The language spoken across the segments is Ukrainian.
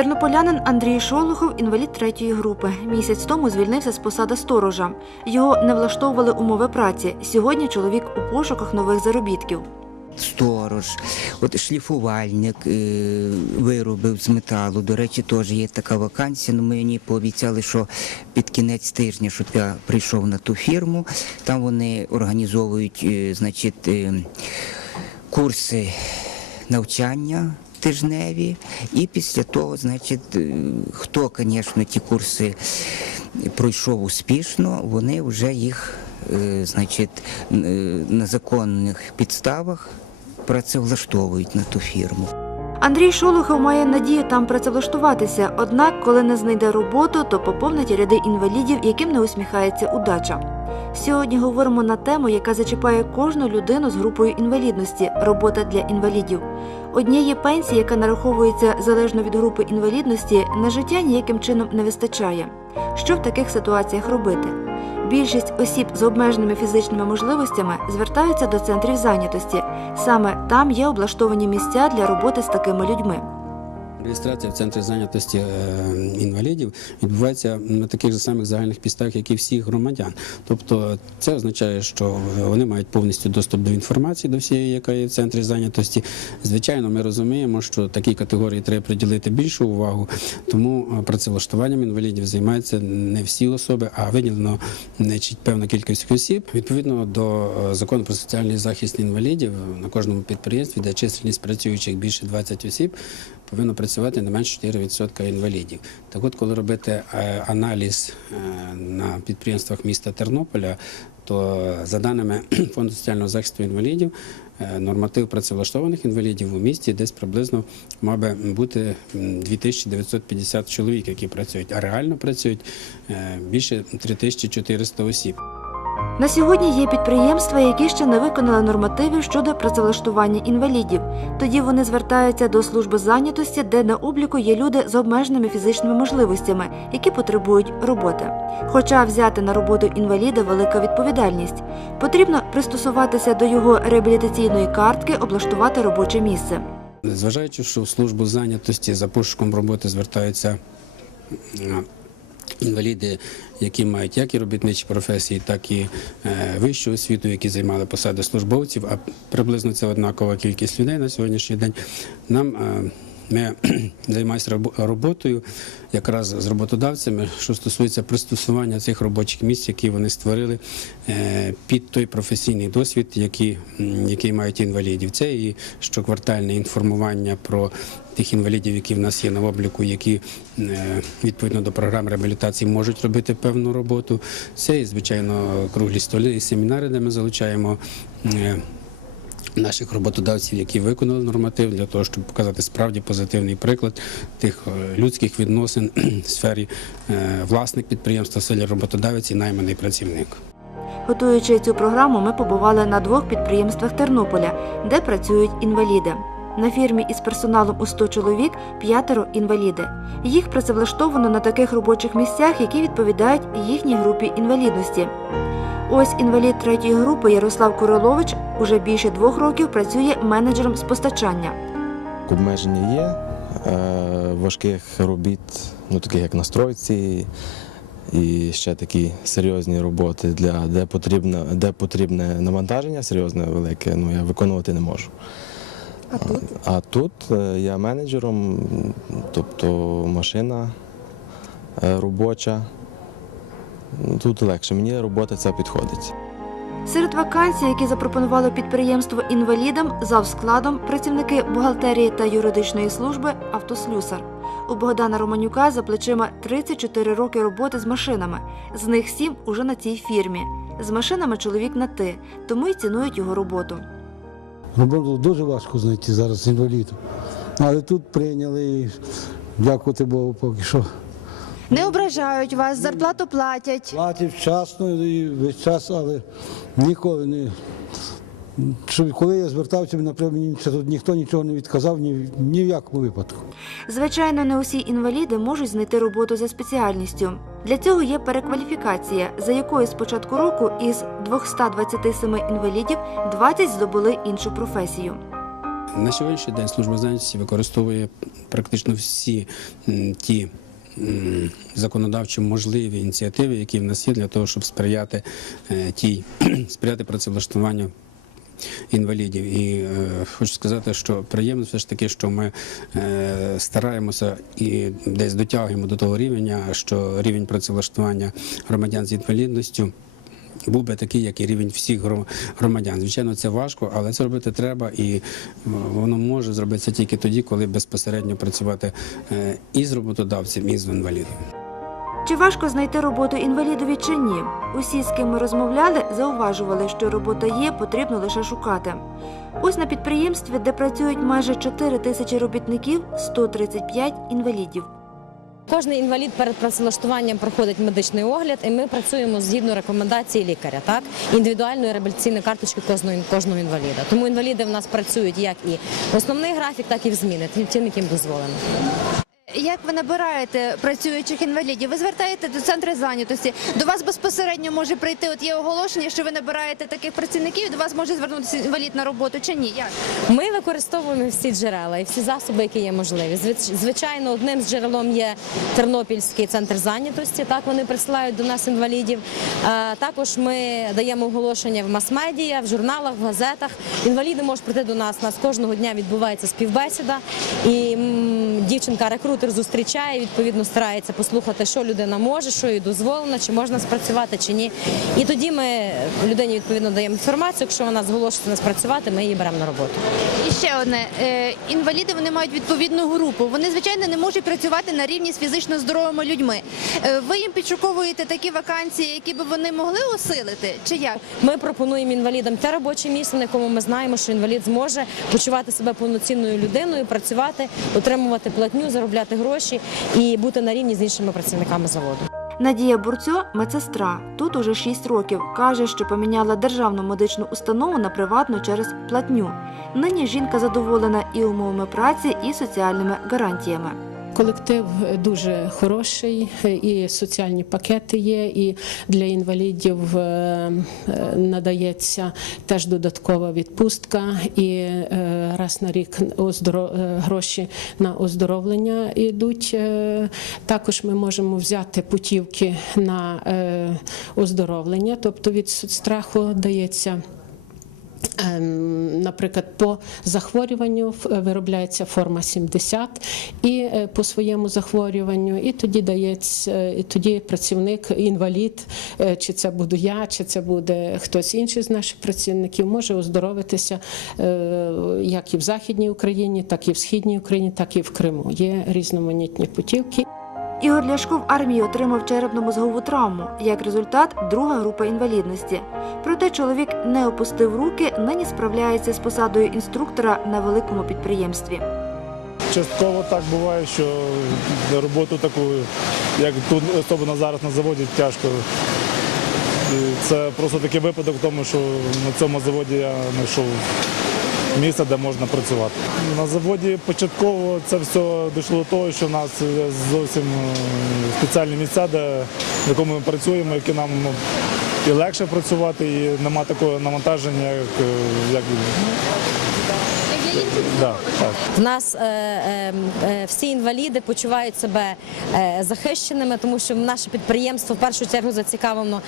Тернополянин Андрій Шолохов інвалід третьої групи. Місяць тому звільнився з посади сторожа. Його не влаштовували умови праці. Сьогодні чоловік у пошуках нових заробітків. Сторож, от шліфувальник е, виробив з металу. До речі, теж є така вакансія. Ну, мені пообіцяли, що під кінець тижня, щоб я прийшов на ту фірму. Там вони організовують, е, значить, е, курси навчання тижневі. І після того, значить, е, хто, звісно, ті курси пройшов успішно, вони вже їх, е, значить, е, на законних підставах працевлаштовують на ту фірму. Андрій Шолохов має надію там працевлаштуватися. Однак, коли не знайде роботу, то поповнить ряди інвалідів, яким не усміхається удача. Сьогодні говоримо на тему, яка зачіпає кожну людину з групою інвалідності робота для інвалідів. Однієї пенсії, яка нараховується залежно від групи інвалідності, на життя ніяким чином не вистачає. Що в таких ситуаціях робити? Більшість осіб з обмеженими фізичними можливостями звертаються до центрів зайнятості. Саме там є облаштовані місця для роботи з такими людьми. Реєстрація в центрі зайнятості е, інвалідів відбувається на таких же самих загальних підставах, як і всіх громадян. Тобто це означає, що вони мають повністю доступ до інформації, до всієї, яка є в центрі зайнятості. Звичайно, ми розуміємо, що такій категорії треба приділити більшу увагу, тому е, працевлаштуванням інвалідів займаються не всі особи, а виділено певна кількість осіб. Відповідно до е, закону про соціальний захист інвалідів на кожному підприємстві, де чисельність працюючих більше 20 осіб, повинно працювати не менше 4% інвалідів. Так от, коли робити е, аналіз е, на підприємствах міста Тернополя, то за даними Фонду соціального захисту інвалідів, е, норматив працевлаштованих інвалідів у місті десь приблизно мав би бути м, 2950 чоловік, які працюють, а реально працюють більше 3400 осіб. На сьогодні є підприємства, які ще не виконали нормативів щодо працевлаштування інвалідів. Тоді вони звертаються до служби зайнятості, де на обліку є люди з обмеженими фізичними можливостями, які потребують роботи. Хоча взяти на роботу інваліда велика відповідальність. Потрібно пристосуватися до його реабілітаційної картки, облаштувати робоче місце. Зважаючи, що в службу зайнятості за пошуком роботи звертаються м, інваліди, які мають як і робітничі професії, так і е, вищу освіту, які займали посади службовців, а приблизно це однакова кількість людей на сьогоднішній день. Нам е, ми займаємося роботою якраз з роботодавцями, що стосується пристосування цих робочих місць, які вони створили е, під той професійний досвід, який, мають інвалідів. Це і щоквартальне інформування про тих інвалідів, які в нас є на обліку, які е, відповідно до програм реабілітації можуть робити певну роботу. Це і, звичайно, круглі столи і семінари, де ми залучаємо. Наших роботодавців, які виконали норматив, для того, щоб показати справді позитивний приклад тих е, людських відносин в сфері е, власник підприємства, селі роботодавець і найманий працівник. Готуючи цю програму, ми побували на двох підприємствах Тернополя, де працюють інваліди. На фірмі із персоналом у 100 чоловік п'ятеро інваліди. Їх працевлаштовано на таких робочих місцях, які відповідають їхній групі інвалідності. Ось інвалід третьої групи Ярослав Курилович уже більше двох років працює менеджером з постачання. Обмеження є е, важких робіт, ну таких як на стройці, і ще такі серйозні роботи, для, де, потрібно, де потрібне навантаження серйозне, велике, ну я виконувати не можу. А тут, а тут е, я менеджером, тобто машина е, робоча. Тут легше, мені робота ця підходить. Серед вакансій, які запропонувало підприємство інвалідам, за складом працівники бухгалтерії та юридичної служби автослюсар. У Богдана Романюка за плечима 34 роки роботи з машинами. З них 7 уже на цій фірмі. З машинами чоловік на ти, тому й цінують його роботу. Роботу дуже важко знайти зараз інвалідом. Але тут прийняли і дякувати Богу поки що. Не ображають вас, зарплату платять. Платять вчасно і весь час, але ніколи не. Коли я звертався, наприклад, мені тут ніхто нічого не відказав ні, ні в якому випадку. Звичайно, не усі інваліди можуть знайти роботу за спеціальністю. Для цього є перекваліфікація, за якою з початку року із 227 інвалідів 20 здобули іншу професію. На сьогоднішній день служба зайнятості використовує практично всі ті м, законодавчо можливі ініціативи, які в нас є для того, щоб сприяти е, тій сприяти працевлаштуванню інвалідів. І е, хочу сказати, що приємно все ж таки, що ми е, стараємося і десь дотягуємо до того рівня, що рівень працевлаштування громадян з інвалідністю. Був би такий, як і рівень всіх громадян. Звичайно, це важко, але це робити треба, і е, воно може зробитися тільки тоді, коли безпосередньо працювати е, і з роботодавцем, і з інвалідом. Чи важко знайти роботу інвалідові чи ні? Усі, з ким ми розмовляли, зауважували, що робота є, потрібно лише шукати. Ось на підприємстві, де працюють майже 4 тисячі робітників, 135 інвалідів. Кожний інвалід перед працевлаштуванням проходить медичний огляд, і ми працюємо згідно рекомендації лікаря, так індивідуальної реабілітаційної карточки кожного кожного інваліда. Тому інваліди в нас працюють як і в основний графік, так і в зміни, тим, тим, яким дозволено. Як ви набираєте працюючих інвалідів? Ви звертаєте до центру зайнятості. До вас безпосередньо може прийти. От є оголошення, що ви набираєте таких працівників. До вас може звернутися інвалід на роботу чи ні? Як? Ми використовуємо всі джерела і всі засоби, які є можливі. Звичайно, одним з джерелом є Тернопільський центр зайнятості. Так вони присилають до нас інвалідів. Е, Також ми даємо оголошення в мас-медіа, в журналах, в газетах. Інваліди можуть прийти до нас. У нас кожного дня відбувається співбесіда, і дівчинка-рекрутер зустрічає. Відповідно, старається послухати, що людина може, що їй дозволено, чи можна спрацювати, чи ні. І тоді ми людині відповідно даємо інформацію. Якщо вона зголошується не спрацювати, ми її беремо на роботу. І ще одне Е, інваліди вони мають відповідну групу. Вони звичайно не можуть працювати на рівні з фізично здоровими людьми. Е, Ви їм підшуковуєте такі вакансії, які би вони могли осилити, чи як? Ми пропонуємо інвалідам те робоче місце, на якому ми знаємо, що інвалід зможе почувати себе повноцінною людиною, працювати, отримувати платню, заробляти гроші і бути на рівні з іншими працівниками заводу. Надія Бурцьо – медсестра. Тут уже 6 років. Каже, що поміняла державну медичну установу на приватну через платню. Нині жінка задоволена і умовами праці, і соціальними гарантіями. Колектив дуже хороший, і соціальні пакети є, і для інвалідів е, е, надається теж додаткова відпустка, і е, раз на рік гроші на оздоровлення йдуть. Також ми можемо взяти путівки на оздоровлення, тобто від соцстраху дається. Ем, Наприклад, по захворюванню в- виробляється форма 70 і е, по своєму захворюванню, і тоді дається е, і тоді працівник, інвалід, е, чи це буду я, чи це буде хтось інший з наших працівників, може оздоровитися е, як і в Західній Україні, так і в Східній Україні, так і в Криму. Є різноманітні путівки. Ігор Ляшко в армії отримав черепно-мозгову травму. Як результат, друга група інвалідності. Проте чоловік не опустив руки, нині справляється з посадою інструктора на великому підприємстві. Частково так буває, що роботу таку, як тут, особливо зараз на заводі, тяжко. Це просто такий випадок в тому, що на цьому заводі я знайшов місце, де можна працювати. На заводі початково це все дійшло до того, що в нас зовсім е, спеціальні місця, де, в якому ми працюємо, які нам і легше працювати, і нема такого навантаження, як, е, як В нас е, е, е, всі інваліди почувають себе захищеними, тому що наше підприємство в першу чергу зацікавлено,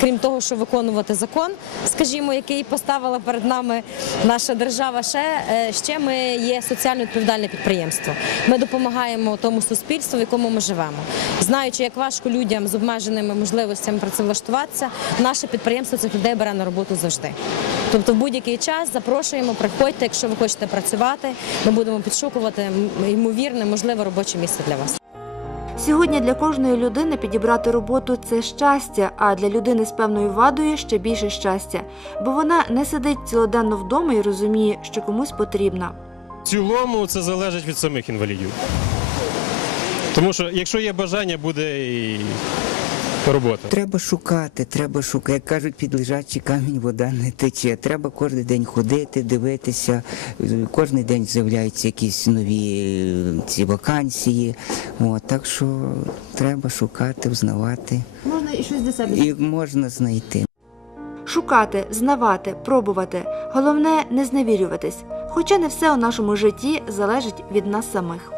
крім того, що виконувати закон, скажімо, який поставила перед нами наша держава. Ще, ще ми є соціально відповідальне підприємство. Ми допомагаємо тому суспільству, в якому ми живемо. Знаючи, як важко людям з обмеженими можливостями працевлаштуватися, наше підприємство цих людей бере на роботу завжди. Тобто в будь-який час запрошуємо, приходьте, якщо ви хочете працювати, ми будемо підшукувати ймовірне, можливе робоче місце для вас. Сьогодні для кожної людини підібрати роботу це щастя, а для людини з певною вадою ще більше щастя, бо вона не сидить цілоденно вдома і розуміє, що комусь потрібна. В цілому це залежить від самих інвалідів. Тому що якщо є бажання, буде і робота. Треба шукати, треба шукати. Як кажуть, під лежачий камінь вода не тече. Треба кожен день ходити, дивитися. Кожен день з'являються якісь нові е, ці вакансії. От, так що треба шукати, взнавати. Можна і щось для себе. І можна знайти. Шукати, знавати, пробувати. Головне не зневірюватись. Хоча не все у нашому житті залежить від нас самих.